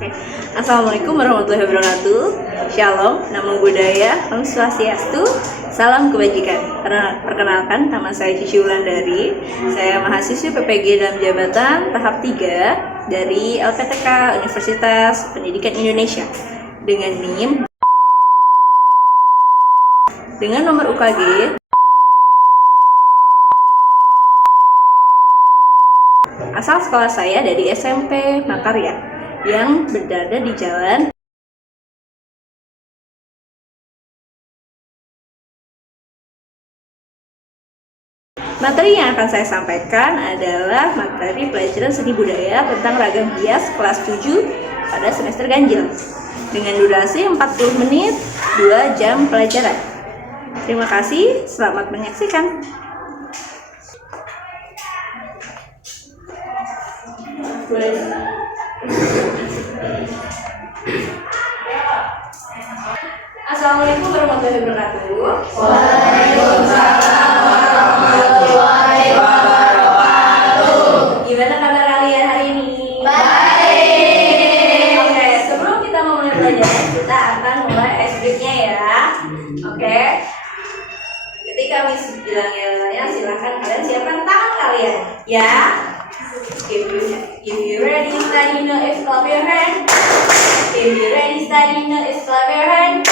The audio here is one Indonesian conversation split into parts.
Oke. Assalamualaikum warahmatullahi wabarakatuh. Shalom, namo buddhaya, om swastiastu, salam kebajikan. Perkenalkan, nama saya Cici Wulandari. Saya mahasiswi PPG dalam jabatan tahap 3 dari LPTK Universitas Pendidikan Indonesia dengan NIM dengan nomor UKG asal sekolah saya dari SMP Makarya yang berada di jalan materi yang akan saya sampaikan adalah materi pelajaran seni budaya tentang ragam hias kelas 7 pada semester ganjil dengan durasi 40 menit 2 jam pelajaran. Terima kasih, selamat menyaksikan. Assalamualaikum warahmatullahi wabarakatuh. Waalaikumsalam warahmatullahi wabarakatuh. Gimana kabar kalian hari ini? Baik. Oke, sebelum kita memulai pelajaran, kita akan mulai icebreaker-nya ya. Oke. Ketika Miss bilang ya, silahkan kalian siapkan tangan kalian. Ya. If you ready, study, no, if clap your hand. If you ready, study, no, if clap your hand.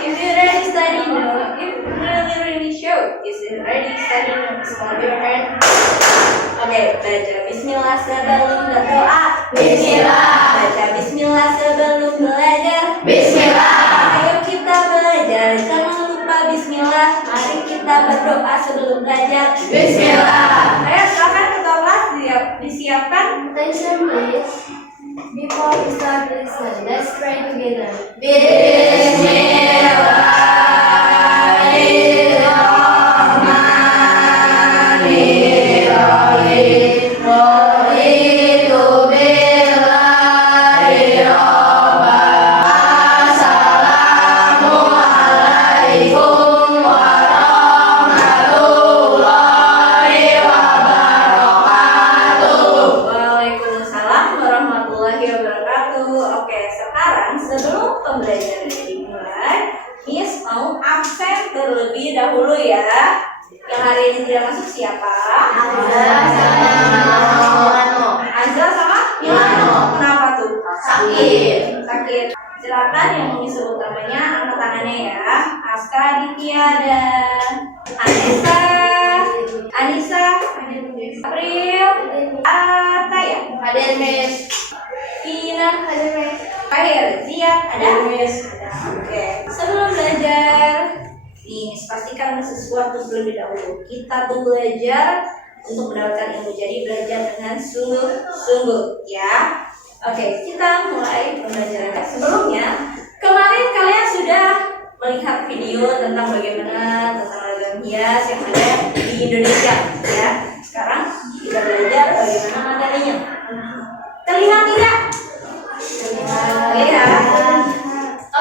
If you ready, study, no, if really show. If you ready, study, no, if clap your hand. Oke, baca Bismillah sebelum berdoa. Bismillah. Baca Bismillah sebelum belajar. Bismillah. Ayo kita belajar, jangan lupa Bismillah. Mari kita berdoa sebelum belajar. Bismillah. Ayo silakan ketua kelas disiapkan. Attention please. Before we start the lesson, let's pray together. Bismillahirrahmanirrahim. Raditu billahi robban. Assalamualaikum warahmatullahi wabarakatuh. Waalaikumsalam warahmatullahi wabarakatuh. Oke, sekarang sebelum pembelajaran dimulai, Miss mau absen terlebih dahulu ya. Yang hari ini tidak masuk siapa? Azra sama Milano. Kenapa tuh? Sakit. Silakan yang mau disebut namanya angkat tangannya ya. Aska Ditya dan Anissa, April, Ataya, Hadir Miss. Ina, Fahir, Zia, ada Miss. Oke, sebelum belajar, nih pastikan sesuatu terlebih dahulu. Kita tuh belajar untuk mendapatkan ilmu, jadi belajar dengan sungguh-sungguh ya. Oke, kita mulai pembelajaran. Sebelumnya, kemarin kalian sudah melihat video tentang bagaimana tentang ragam hias yang ada di Indonesia ya. Sekarang kita belajar bagaimana materinya. Terlihat tidak? Iya.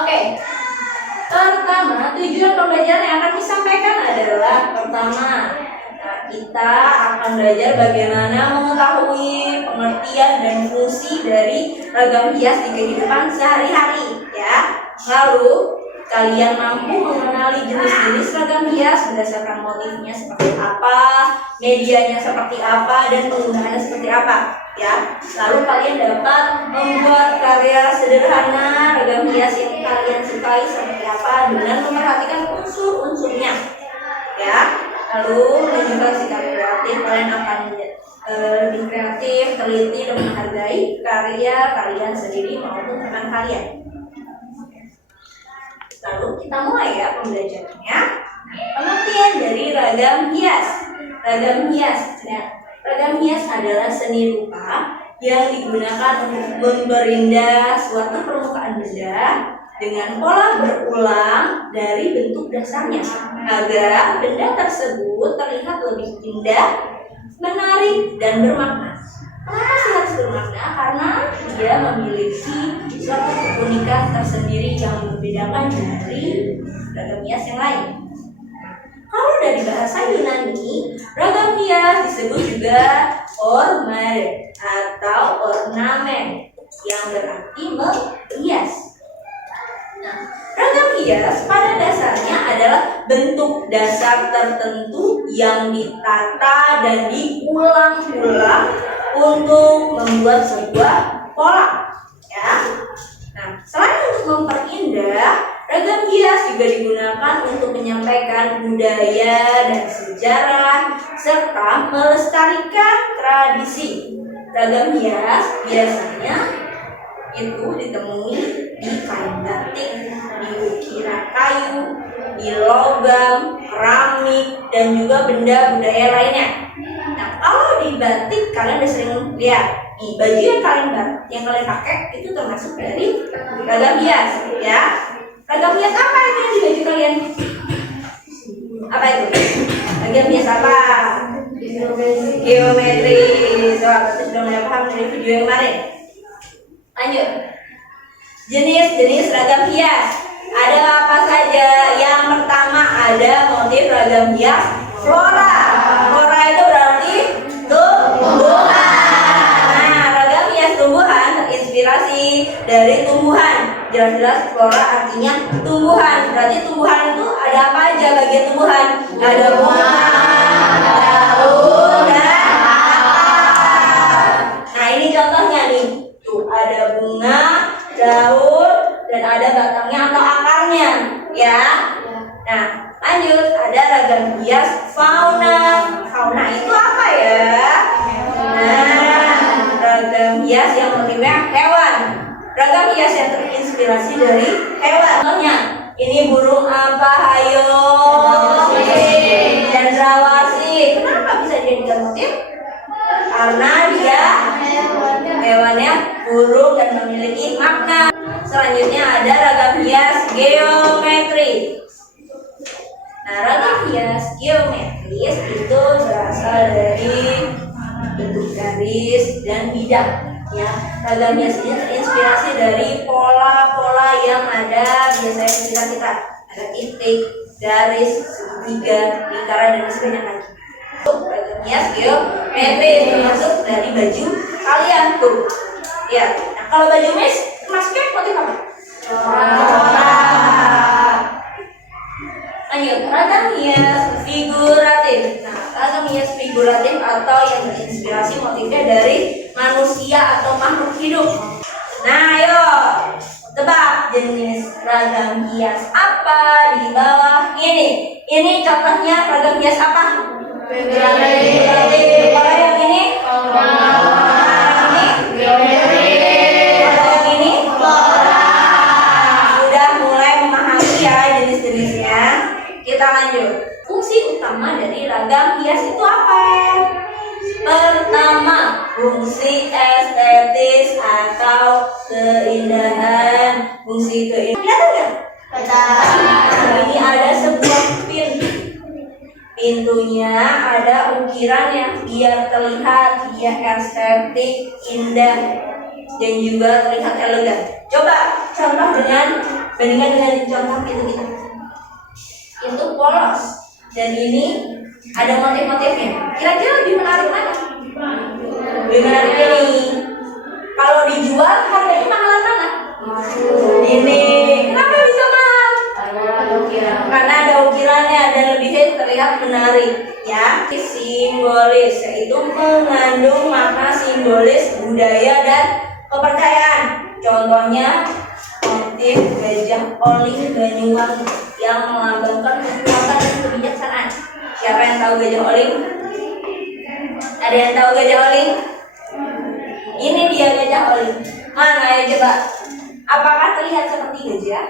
Oke. Pertama, tujuan pembelajaran yang akan disampaikan adalah pertama, kita akan belajar bagaimana mengetahui pengertian dan fungsi dari ragam hias di kehidupan sehari-hari ya. Lalu kalian mampu mengenali jenis-jenis ragam hias berdasarkan motifnya seperti apa, medianya seperti apa, dan penggunaannya seperti apa ya. Lalu kalian dapat membuat karya sederhana ragam hias yang kalian sukai seperti apa dengan memperhatikan unsur-unsurnya ya. Lalu menunjukkan sikap kreatif, kalian akan lebih kreatif, teliti, dan menghargai karya kalian sendiri maupun teman kalian. Lalu kita mulai ya pembelajarannya. Pengertian dari ragam hias. Ragam hias adalah seni rupa yang digunakan untuk memperindah suatu permukaan benda dengan pola berulang dari bentuk dasarnya agar benda tersebut terlihat lebih indah, menarik, dan bermakna. Kenapa sih harus bermakna? Karena dia memiliki suatu keunikan tersendiri yang membedakan dari ragam hias yang lain. Kalau dari bahasa Yunani, ragam hias disebut juga ornament atau ornamen. yang berarti merias. Nah, ragam hias pada dasarnya adalah bentuk dasar tertentu yang ditata dan diulang-ulang untuk membuat sebuah pola, ya. Nah, selain untuk memperindah, ragam hias juga digunakan untuk menyampaikan budaya dan sejarah serta melestarikan tradisi. Ragam hias biasanya itu ditemui di kain batik, di ukiran kayu, di logam, keramik, dan juga benda budaya lainnya. Nah, kalau di batik kalian udah sering lihat nih, baju yang kalian pakai itu termasuk dari ragam hias, ya. Ragam hias apa itu yang di baju kalian? Apa itu? Ragam hias apa? Geometri. Soal berarti sudah mulai paham dari video yang kemarin. Lanjut. Jenis-jenis ragam hias ada apa saja? Yang pertama ada motif ragam hias flora. Flora itu berarti tumbuhan. Nah, ragam hias tumbuhan terinspirasi dari tumbuhan. Jelas-jelas flora artinya tumbuhan. Berarti tumbuhan itu ada apa aja bagian tumbuhan? Ada bunga, daun, dan akar. Nah, ini contohnya nih. Tuh, ada bunga, daun, dan ada batangnya atau akarnya, ya. Nah, lanjut, ada ragam hias fauna. Fauna itu apa ya? Nah, ragam hias yang motifnya hewan. Ragam hias yang terinspirasi dari hewan. Contohnya, ini burung apa? Hayo. Cendrawasih. Kenapa bisa dijadikan motif? Karena dia hewannya burung dan memiliki makna. Selanjutnya ada ragam hias geometri. Nah, ragam hias geometris itu berasal dari bentuk garis dan bidang, ya. Ragam hias ini terinspirasi dari pola-pola yang ada biasanya di sekitar kita. Ada titik, garis, segitiga, lingkaran, dan sebagainya lagi. Ragam hias geometris termasuk dari baju kalian tuh, ya. Nah, kalau baju masuknya motif apa? Lanjut, ragam hias figuratif. Nah, ragam hias figuratif atau yang terinspirasi motifnya dari manusia atau makhluk hidup. Nah, ayo tebak jenis ragam hias apa di bawah ini. Ini contohnya ragam hias apa? Figuratif. Kalau yang ini? Kita lanjut. Fungsi utama dari ragam hias itu apa? Pertama, fungsi estetis atau keindahan. Fungsi keindahan. Lihat enggak? Ini ada sebuah pintu. Pintunya ada ukiran yang biar terlihat dia estetik, indah, dan juga terlihat elegan. Coba contoh bandingkan dengan contoh pintu kita. Itu polos dan ini ada motif-motifnya. Kira-kira lebih menarik mana? Lebih menarik ini. Kalau dijual harganya mahalan mana? Ini. Kenapa bisa mahal? Karena ada ukirannya dan lebih terlihat menarik, ya. Simbolis, yaitu mengandung makna simbolis budaya dan kepercayaan. Contohnya motif gajah oling Banyuwangi yang melambangkan kekuatan dan kebijaksanaan. Siapa yang tahu gajah oling? Ada yang tahu gajah oling? Ini dia gajah oling. Mana ya coba? Apakah terlihat seperti gajah?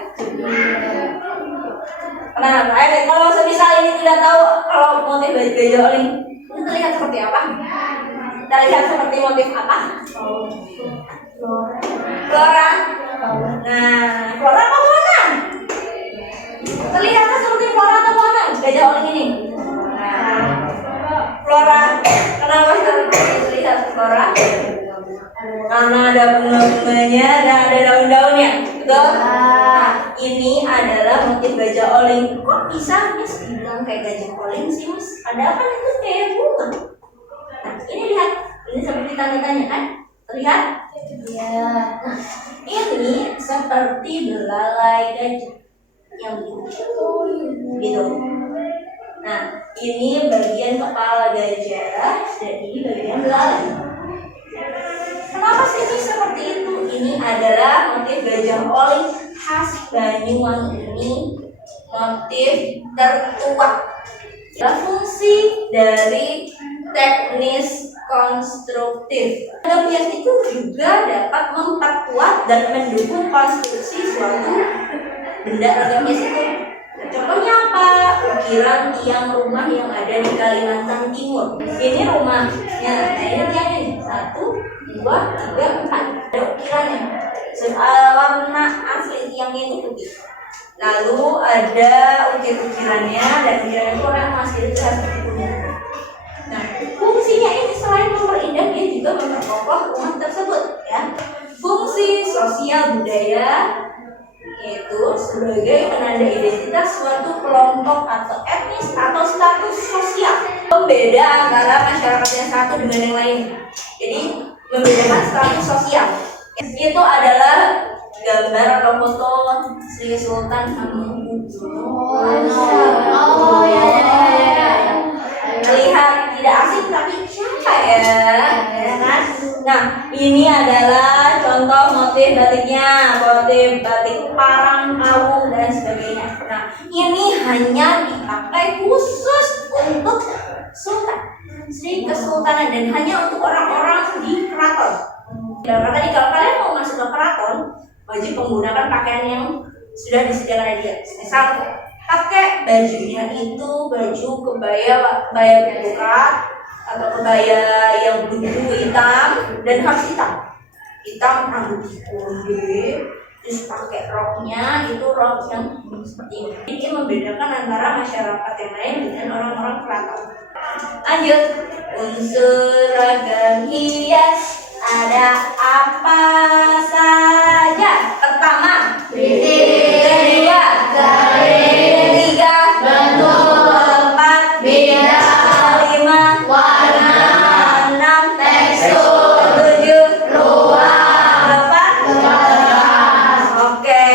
Kenapa? Kalau semisal ini tidak tahu kalau motif gajah oling, ini terlihat seperti apa? Terlihat seperti motif apa? Flora. Nah, flora apa fauna? Terlihatnya seperti flora atau fauna? Gajah oling ini. Nah, flora. Kenapa terlihat flora? Karena ada bunga-bunganya dan ada daun-daunnya. Betul? Nah, ini adalah motif gajah oling. Kok bisa Miss dibilang kayak gajah oling sih, Miss? Padahal kan itu kayak bunga. Nah, ini lihat. Ini seperti tanda tanya kan? Terlihat? Ya. Nah, ini seperti belalai gajah yang gitu. Nah, ini bagian kepala gajah dan ini bagian belalai. Kenapa sih ini seperti itu? Ini adalah motif gajah oling khas Banyuwangi ini, motif tertua. Fungsi dari teknis konstruktif. Logam itu juga dapat memperkuat dan mendukung konstruksi suatu benda logam itu. Contohnya apa? Ukiran tiang rumah yang ada di Kalimantan Timur. Ini rumahnya. Nah, ini tiangnya nih. 1, 2, 3, 4. Ada ukirannya. Warna asli tiangnya itu putih. Lalu ada ukir-ukirannya dan ukiran itu orang masih terlihat seperti kuning. Nah, fungsinya ini selain memperindah, dia juga memperkokoh rumah tersebut, ya. Fungsi sosial budaya yaitu sebagai penanda identitas suatu kelompok atau etnis atau status sosial. Pembeda antara masyarakat yang satu dengan yang lain. Jadi membedakan status sosial. Itu adalah gambar atau foto Sri Sultan Hamengkubuwono. Oh ya. Terlihat tidak asing tapi siapa ya kan? Nah, ini adalah contoh motif batiknya, motif batik parang, kawung dan sebagainya. Nah, ini hanya dipakai khusus untuk sultan, Sri Kesultanan, dan hanya untuk orang-orang di keraton. Karena tadi kalau kalian mau masuk ke keraton, wajib menggunakan pakaian yang sudah disediakan dia. Misal pakai bajunya itu baju kebaya bukat atau kebaya yang biru hitam dan harus hitam rambut dikunde, terus pakai roknya itu rok yang seperti ini. Ini membedakan antara masyarakat yang lain dengan orang-orang keraton. Lanjut, unsur ragam hias ada apa saja? Pertama, Titik. kedua, Garis. ketiga, Bentuk. keempat, Bidang. kelima, Warna. enam, Tekstur. ketujuh, Ruang. delapan. Kelas. Oke,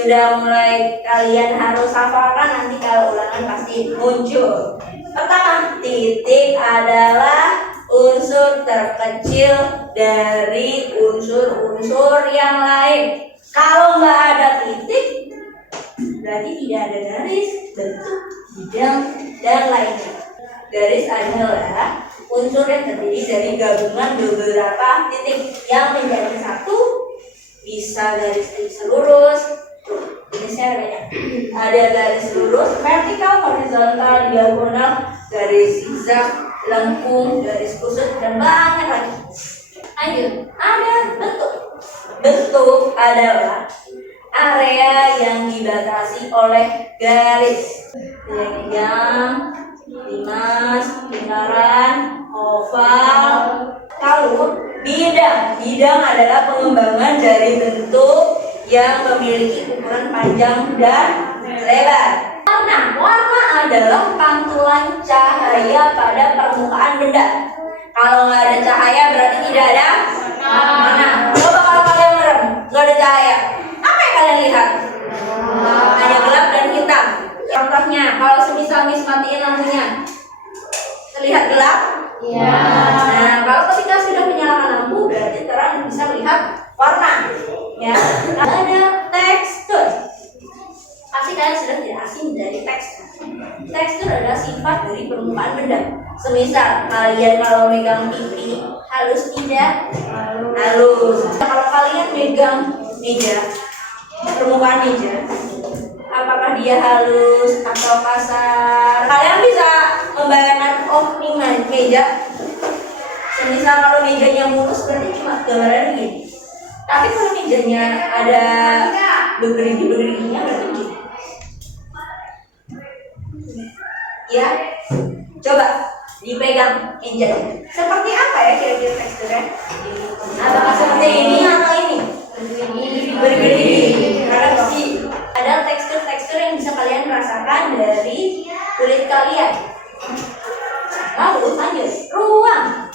sudah mulai kalian harus hafalkan, nanti kalau ulangan pasti muncul. Pertama, titik adalah unsur terkecil dari unsur-unsur yang lain. Kalau nggak ada titik, berarti tidak ada garis, bentuk, bidang, dan lainnya. Garis adalah unsur yang terdiri dari gabungan beberapa titik yang menjadi satu. Bisa garis lurus, jenisnya banyak. Ada garis lurus, vertikal, horizontal, diagonal, garis zigzag, lengkung, garis kusut, dan banyak lagi. Lanjut, ada bentuk. Bentuk adalah area yang dibatasi oleh garis. Yang limas, lingkaran, oval. Lalu bidang adalah pengembangan dari bentuk yang memiliki ukuran panjang dan lebar. Warna adalah pantulan cahaya pada permukaan benda. Kalau nggak ada cahaya berarti tidak ada warna. Coba kalau kalian merem, nggak ada cahaya, apa yang kalian lihat? Hanya gelap dan hitam. Contohnya, kalau semisal matiin lampunya, terlihat gelap. Ya. Nah, kalau ketika sudah menyalakan lampu berarti terang, bisa melihat warna. Ya, ada tekstur. Pasti kalian sudah tidak asing dari tekstur. Tekstur adalah sifat dari permukaan benda. Semisal kalian kalau megang pipi halus tidak? Halus. Kalau kalian megang meja, permukaan meja, apakah dia halus atau kasar? Kalian bisa membayangkan, oh ini meja. Semisal kalau mejanya mulus berarti cuma gambaran begini. Tapi kalau mejanya ada begerigi-begeriginya berarti begini. Ya, coba dipegang mejanya. Seperti apa ya kira-kira teksturnya? Apakah seperti ini atau ini? Bergerigi. Karena sih ada tekstur-tekstur yang bisa kalian rasakan dari kulit kalian. Lalu lanjut, ruang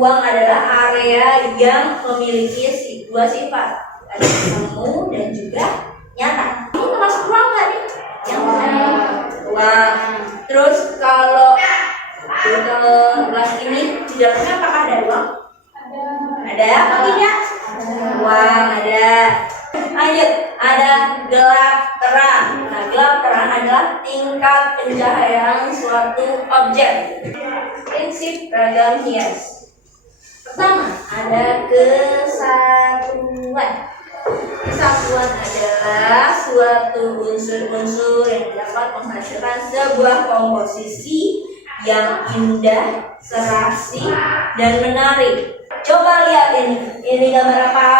ruang adalah area yang memiliki dua sifat, ada semu dan juga nyata. Ini termasuk ruang nggak nih? Yang ruang. Terus kalau kelas ini di dalamnya apakah ada ruang? Ada apa tidak? Ruang ada. Lanjut, ada gelap terang. Nah, gelap terang adalah tingkat pencahayaan suatu objek. Prinsip ragam hias. Pertama, ada kesatuan. Kesatuan adalah suatu unsur-unsur yang dapat menghasilkan sebuah komposisi yang indah, serasi, dan menarik. Coba lihat ini. Ini gambar apa?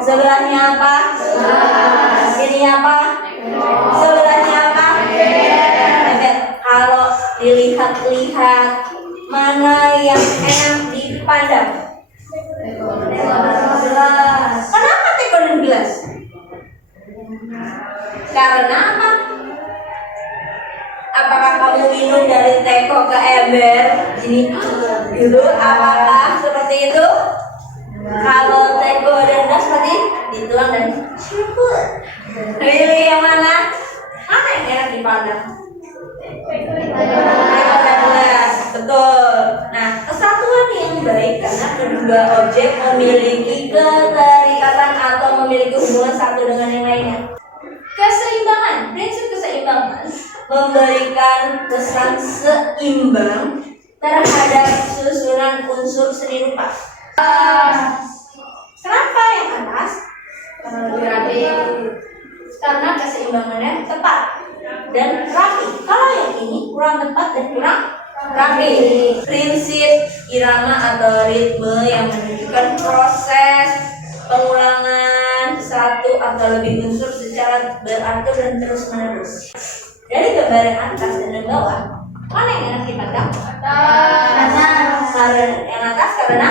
Sebelahnya apa? Ini apa? Sebelahnya apa? Kalau dilihat-lihat, mana yang enak dipandang? Gelas. Kenapa teko dan gelas? Karena apa? Apakah kamu minum dari teko ke ember? Ini gitu. Apakah seperti itu? Kalau teko dan gelas berarti dituang dan syukur. Pilih yang mana? Mana yang enak dipandang? Betul. Nah, kesatuan yang baik karena kedua objek memiliki keterikatan atau memiliki hubungan satu dengan yang lainnya. Keseimbangan, prinsip keseimbangan memberikan kesan seimbang terhadap susunan unsur seni rupa. Kenapa yang atas? Karena keseimbangannya tepat dan rapi. Kalau yang ini kurang tepat dan kurang rapi. Prinsip irama atau ritme yang menunjukkan proses pengulangan satu atau lebih unsur secara beratur dan terus menerus. Dari gambar yang atas dan yang bawah, mana yang enak dipandang? Yang atas karena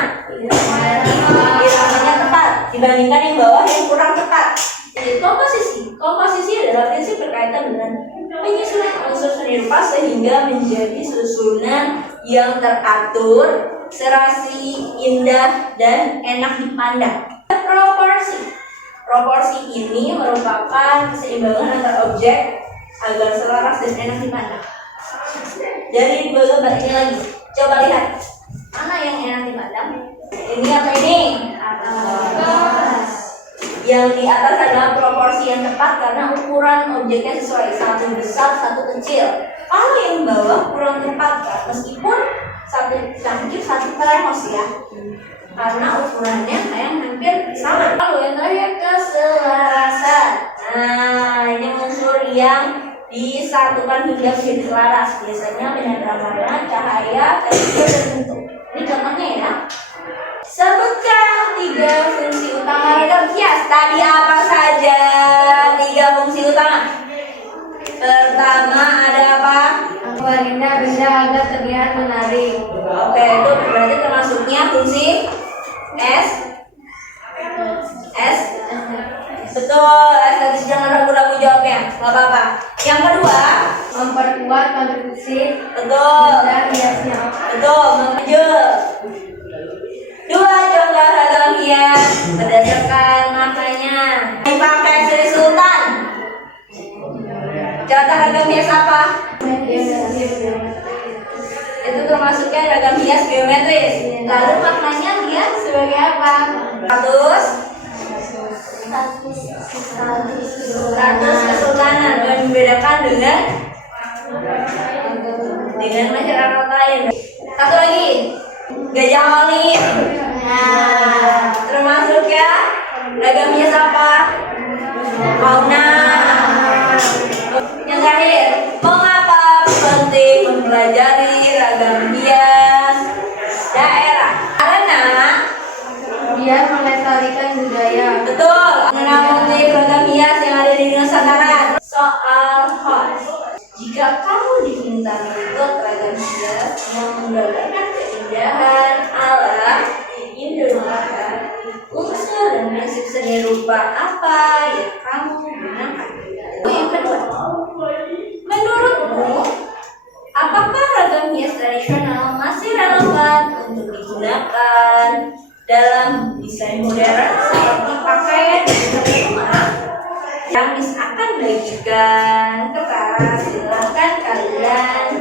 iramanya tepat dibandingkan yang bawah yang kurang tepat. Jadi komposisi adalah prinsip berkaitan dengan penyusunan unsur seni rupa sehingga menjadi susunan yang teratur, serasi, indah, dan enak dipandang. Proporsi ini merupakan keseimbangan antar objek agar selaras dan enak dipandang. Dari dua gambar ini lagi, coba lihat mana yang enak dipandang? Ini atau ini? Yang di atas adalah proporsi yang tepat karena ukuran objeknya sesuai, satu besar, satu kecil. Kalau yang bawah kurang tepat, kan? Meskipun satu kecil, satu teremos ya, karena ukurannya hampir sama. Lalu yang terakhir keselarasan. Nah, ini unsur yang disatukan hingga menjadi selaras. Biasanya dengan warna, cahaya, tekstur, dan bentuk. Ini contohnya ya. Sebutkan 3 fungsi utama ragam hias. Tadi apa saja 3 fungsi utama? Pertama ada apa? Memperindah benda agar terlihat menarik. Oke, itu berarti termasuknya fungsi S. Betul, estetis, jangan ragu-ragu jawabnya. Gak apa-apa. Yang kedua, Memperkuat kontribusi betul. benda hiasnya. Betul, maju. 2 contoh ragam hias berdasarkan maknanya. Dipakai Sri Sultan. Contoh ragam hias apa? Itu termasuknya ragam hias geometris. Lalu maknanya hias sebagai apa? Status kesultanan dan membedakan dengan masyarakat lain. Satu lagi, Gajah Olive. Nah, termasuk ya ragam hias apa? Fauna. Yang terakhir, mengapa penting mempelajari ragam hias daerah? Karena Dia melestarikan budaya. betul, mengenal motif ragam hias yang ada di Nusantara. Soal hot. Jika kamu diminta mengikut ragam hias yang menggambarkan keindahan alam Indonesia, unsur dan prinsip seni rupa apa yang kamu gunakan? Yang kedua, menurutmu apakah ragam hias tradisional masih relevan dan modern seperti pakaian di rumah yang Miss akan bagikan kertas. Silahkan kalian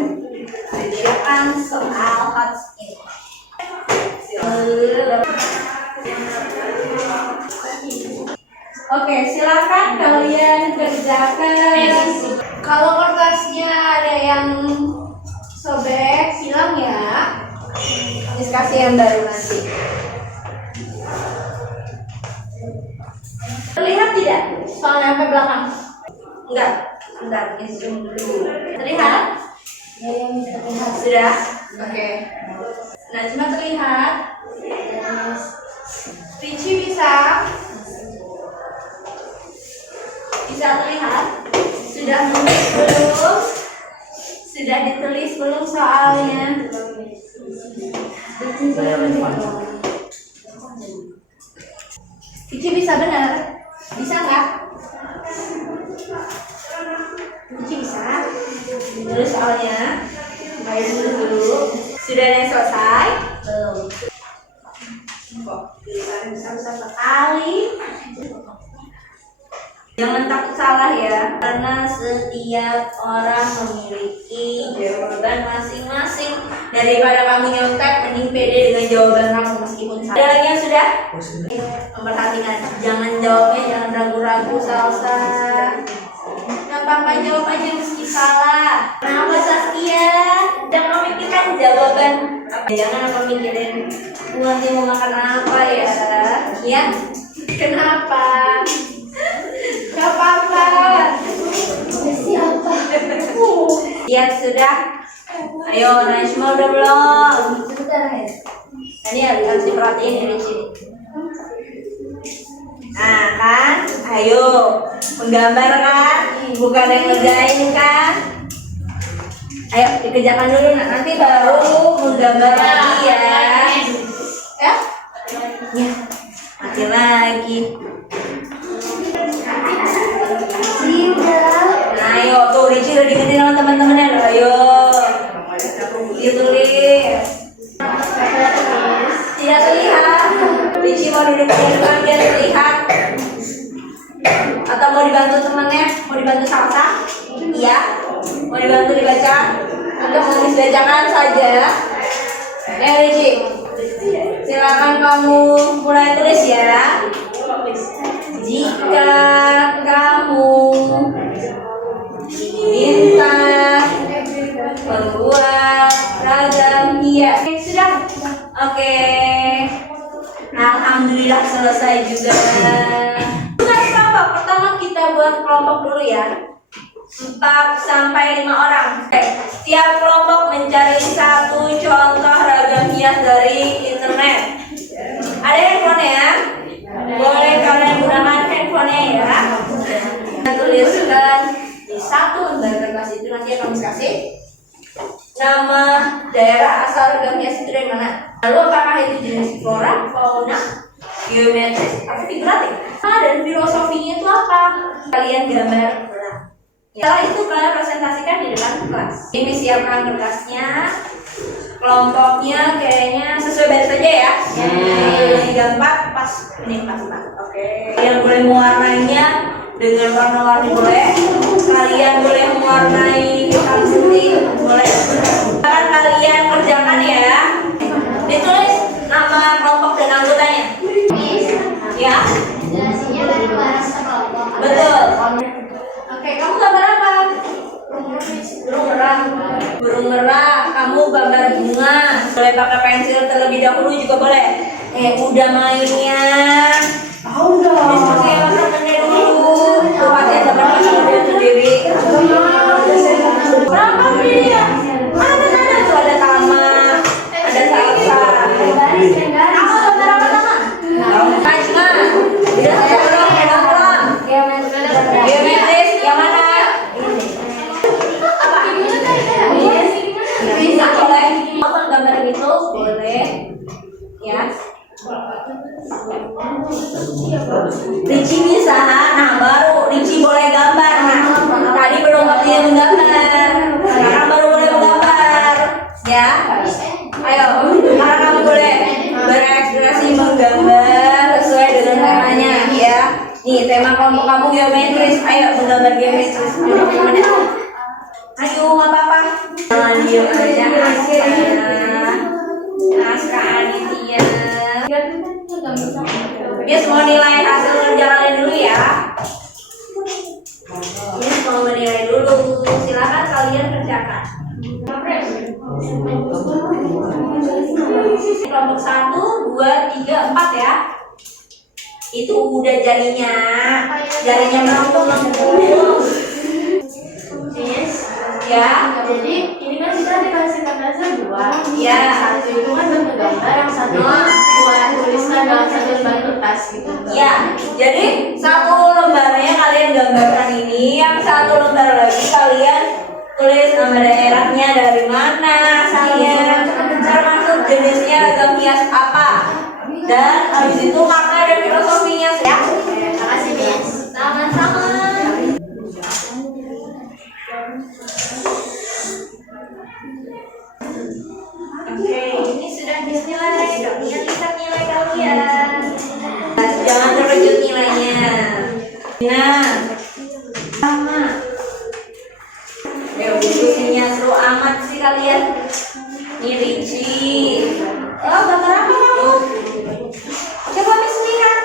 kerjakan soal HOTS ini. Oke, silakan kalian kerjakan. Kalau kertasnya ada yang sobek, bilang ya. Miss kasih yang baru nanti. Terlihat tidak? Soalnya sampai belakang. Enggak. Bentar, zoom dulu. Terlihat? Ya, yang terlihat. Sudah? Oke. Najma terlihat? Ricci bisa? Bisa terlihat? Sudah menulis belum? Sudah ditulis belum soalnya? Ricci bisa benar? Bisa nggak? Ricci bisa? Tulis soalnya. Ayo dulu. Sudah ada yang selesai? Belum. Kok tulisan besar-besar sekali? Jangan takut salah ya, karena setiap orang memiliki jawaban masing-masing. Daripada kamu nyontek, mending pede dengan jawaban kamu meskipun salah. Ada lagi yang sudah? Memperhatikan, jangan jawabnya, jangan ragu-ragu, Salsa. Gampang jawab aja meski salah. Kenapa Saskia? Jangan memikirkan jawaban. Jangan memikirin nanti mau makan apa ya? Ya? Kenapa? Gak apa-apa. Siapa? Lihat sudah. Ayo, Najma udah belum? Sebentar ya. Ini harus diperhatiin dari sini. Nah kan, ayo menggambar kan, bukan yang ngerjain kan. Ayo dikerjakan dulu, nanti baru menggambar lagi ya. Ya? Ya, mati lagi. Nah, ayo tuh Ricci udah diingetin sama teman-temannya. Ayo ditulis. Tidak terlihat. Ricci mau duduk di depan biar terlihat. Atau mau dibantu temannya? Mau dibantu Salsa? Iya. Mau dibantu dibaca? Atau mau dibacakan saja? Ricci, silakan kamu mulai tulis ya. Jika kamu diminta membuat ragam hias. Oke, sudah? Oke. Alhamdulillah selesai juga. Bukan kelompok, pertama kita buat kelompok dulu ya. 4 sampai 5 orang. Oke. Setiap kelompok mencari satu contoh ragam hias dari internet. Ada handphone ya? Boleh kalian gunakan handphonenya ya. Kita tuliskan di satu lembar kertas itu, nanti akan kasih nama daerah asal ragam hias itu dari mana. Lalu apakah itu jenis flora, fauna, geometris, atau figuratif? Dan filosofinya itu apa? Kalian gambar. Setelah itu kalian presentasikan di depan kelas. Ini siapkan kertasnya. Kelompoknya kayaknya sesuai baris saja ya. Yang 4 pas ini 4. Oke. Yang boleh mewarnainya dengan warna-warni boleh. Kalian boleh mewarnai hitam putih boleh. Sekarang kalian kerjakan ya. Ditulis nama kelompok dan anggotanya. Ya. Jelasinnya bareng-bareng sekelompok. Betul. Oke, kamu gambar apa? Burung merah. Burung merah. Kamu gambar bunga. Boleh pakai pensil terlebih dahulu juga boleh. Udah mainnya. Tahu dong. Diskusi yang temennya dulu. Tuh pasti ada teman dia sendiri. Berapa dia? Ada tuh ada Tama, ada Salsa. Kamu gambar apa Tama? Najma. Udah belum? Pegang belum? Geometris yang mana? Bisa boleh. Apa gambar itu boleh ya. Ricci bisa, nah baru Ricci boleh gambar. Nah, tadi belum waktu yang menggambar, sekarang baru boleh menggambar ya. Ayo, sekarang kamu boleh berekspresi menggambar Nih, tema kelompok kamu geometris. Ayo menggambar geometris. Ayo, nggak apa-apa. Jangan diem aja. Naskah Aditya. Miss mau nilai hasil kerja kalian dulu ya. Miss mau menilai dulu. Silakan kalian kerjakan. Kelompok 1, 2, 3, 4 ya. Itu udah jarinya melengkung. Yes. Ya. Jadi ini kan kita dikasih dasar dua. Ya. Satu itu kan bentuk gambar, yang satu buat tuliskan dalam satu lembar kertas gitu. Ya. Jadi satu lembarnya kalian gambarkan ini, yang satu lembar lagi kalian tulis nama daerahnya dari mana asalnya, termasuk jenisnya logam hias apa, dan habis itu makna dan filosofinya ya. Terima kasih, Miss. Sama-sama. Oke, ini sudah dinilai. Kalian lihat nilai kalian. Jangan terkejut nilainya. Nah, sama. Diskusinya seru amat sih kalian. Ini Ricci. Oh, gambar apa kamu? Coba Miss lihat.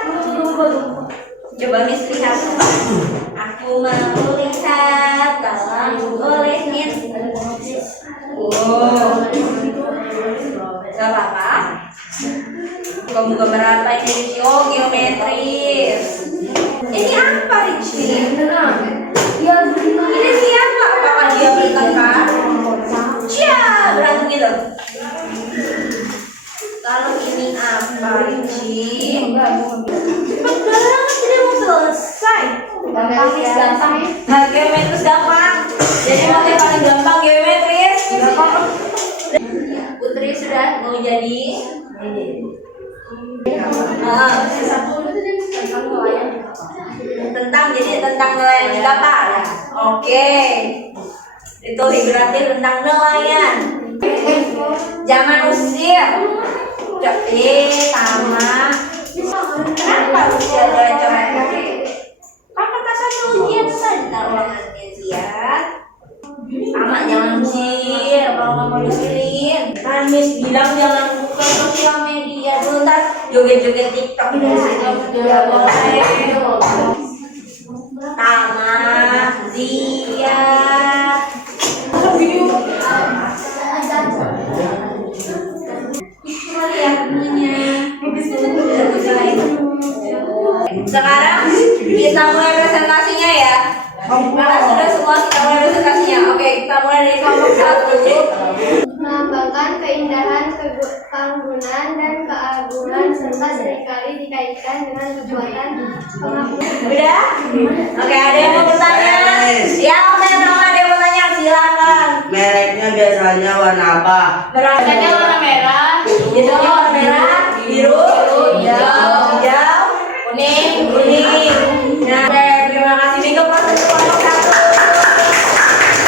Coba Miss lihat. Aku mau lihat kalau bolehin. Oh, gak apa-apa. Kamu gambar apa ini Ricci? Oh, geometris. Ini apa Ricci? Ini siapa? Apakah dia bertengkar? Ya, berantem gitu. Kalau ini apa Ricci? Cepat banget, tidak mau selesai. Gampang ya. Nah, geometris gampang. Jadi pakai paling gampang geometris. Putri sudah mau jadi. Tentang nelayan di kapal ya. Oke. Itu berarti tentang nelayan. Jangan usir. Jadi sama. Kenapa usir coret-coret? Kan satu ujian saja ruangannya siap. Sama jangan usir. Kalau nggak mau disuruhin. Kan Miss bilang jangan buka sosial media. Dulu ntar joget-joget TikTok di situ. Tidak boleh. Tama, Zia. Sekarang kita mulai presentasinya ya. Mana sudah semua kita mulai presentasinya. Oke, kita mulai dari kelompok 1. Melambangkan keindahan, keanggunan, dan keagungan serta seringkali dikaitkan dengan kekuatan pengakuan. Udah? Oke, ada yang mau bertanya? Ya, oke, ada yang mau tanya, silakan. Mereknya biasanya warna apa? Biasanya warna merah. Biasanya warna merah, biru, hijau, kuning. Nah, terima kasih Mika proses kelompok 1.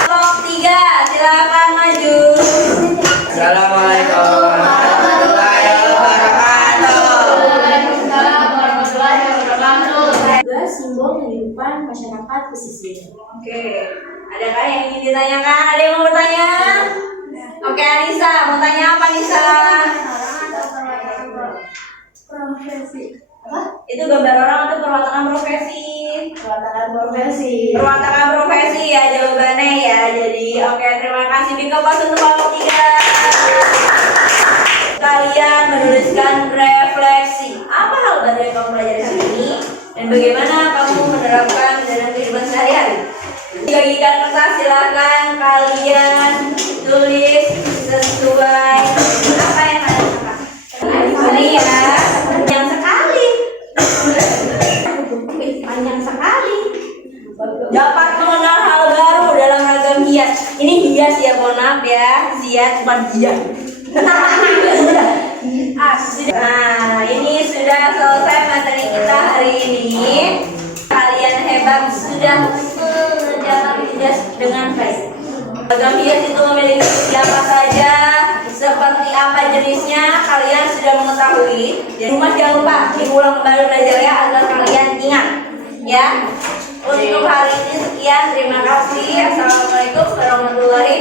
Kelompok 3, silakan maju. Assalamualaikum warahmatullahi wabarakatuh. Juga simbol kehidupan masyarakat pesisir. Oke, adakah yang ingin ditanyakan? Ada yang mau bertanya? Oke, Anissa, mau tanya apa Anissa? Profesi. Itu gambar orang atau perwatakan profesi? Perwatakan profesi. Perwatakan profesi ya jawabannya ya. Jadi oke, terima kasih Bika pas untuk kelompok 3. Kalian menuliskan refleksi. Apa hal baru yang kamu pelajari hari ini dan bagaimana kamu menerapkan dalam kehidupan sehari-hari? Bagikan kertas, silakan kalian tulis sesuai apa yang ada di kertas. Ini ya, panjang sekali. Panjang sekali. Dapat mengenal hal baru dalam ragam hias. Ini hias ya, mohon maaf ya. Hias bukan hias. Nah, ini sudah selesai materi kita hari ini. Kalian hebat, sudah mengerjakan tugas dengan baik. Ragam hias itu memiliki siapa saja, seperti apa jenisnya, kalian sudah mengetahui. Jadi rumah jangan lupa diulang kembali belajar ya, agar kalian ingat. Ya, untuk hari ini sekian. Terima kasih. Assalamualaikum warahmatullahi